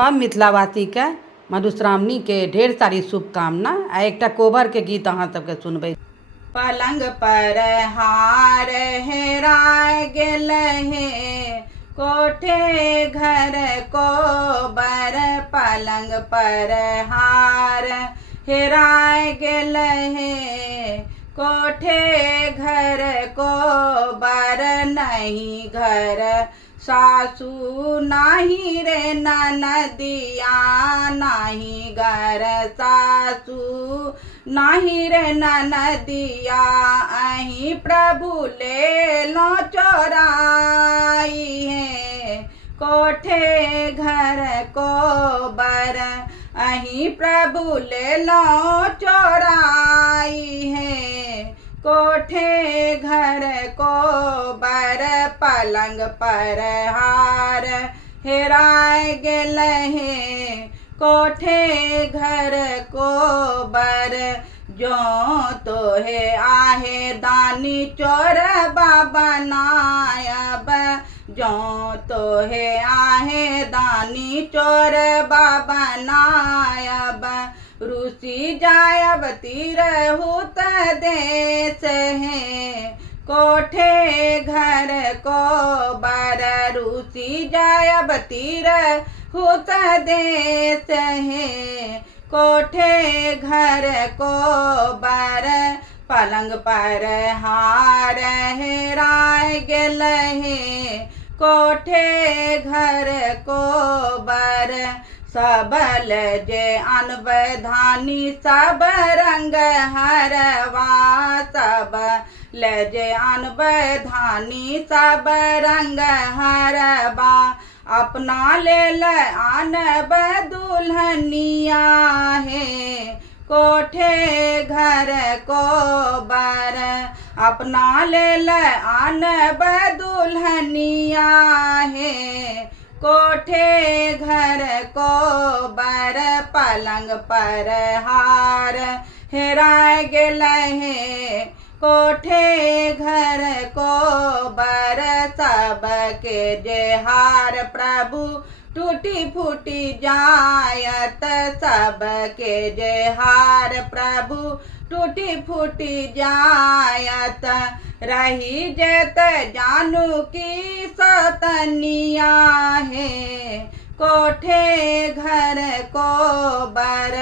हम मिथिलावासी के मधुश्रावणी के ढेर सारी शुभकामना। एकटा कोबर के गीत अहाँ सबके सुनबै। पलंग पर हार हेराय गेल हे, कोठे घर कोबर। पलंग पर हार हेराय गेल हे, कोठे घर कोबर। नहीं घर सासू नाही रे ननदिया, नाही घर सासू नाही रे ननदिया। अहीं प्रभु ले लो चोराई है, कोठे घर कोबर। अहीं प्रभु ले लो चोराई है, कोठे घर कोबर। पलंग पर हार हेराय गेल हे, कोठे घर कोबर। जो तोहे आहे दानी चोर बाबा नायब, जो तोहे आहे दानी चोर बाबा नायब। रूसी जायब तिरहुत देश है, कोठे घर कोबर। रूसी जायब तिरहुत देश है, कोठे घर कोबर। पलंग पर हार हेराय गेल हे, कोठे घर कोबर। सब लजे अनवधानी सब रंग हरवा, सब लजे अनवधानी सब रंग हरवा। अपना लेल आनब दुल्हनिया है, कोठे घर कोबर। अपना लेल आनब दुल्हनिया है, कोठे घर कोबर। पलंग पर हार हेराय गेल हे, कोठे घर कोबर। सबके जे हार प्रभु टूटी फूटी जायत, सबके जे हार प्रभु टूटी फूटी जायत। रही जेत जानू की सतनिया है, कोठे घर कोबर।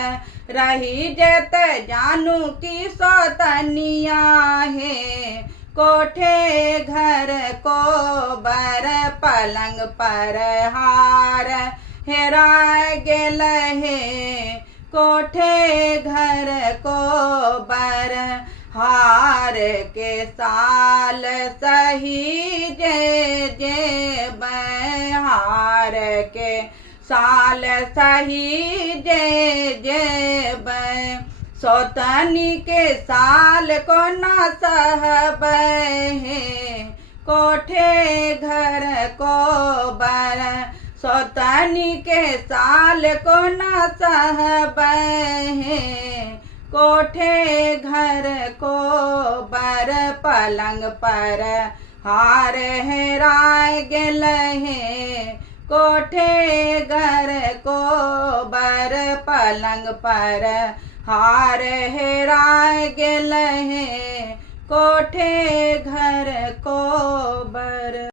रही जेत जानू की सतनिया है, कोठे घर कोबर। पलंग पर हार हेराय गेल हे, कोठे घर कोबर। हार के साल सही जे जेब, हार के साल सही जे जेब। सौतनी के साल को न सहब है, कोठे घर कोबर। सौतनी के साल को न सहब है, कोठे घर कोबर। पलंग पर हार हेराय गेल हे, कोठे घर कोबर। पलंग पर हार हेराय गेल हे, कोठे घर कोबर।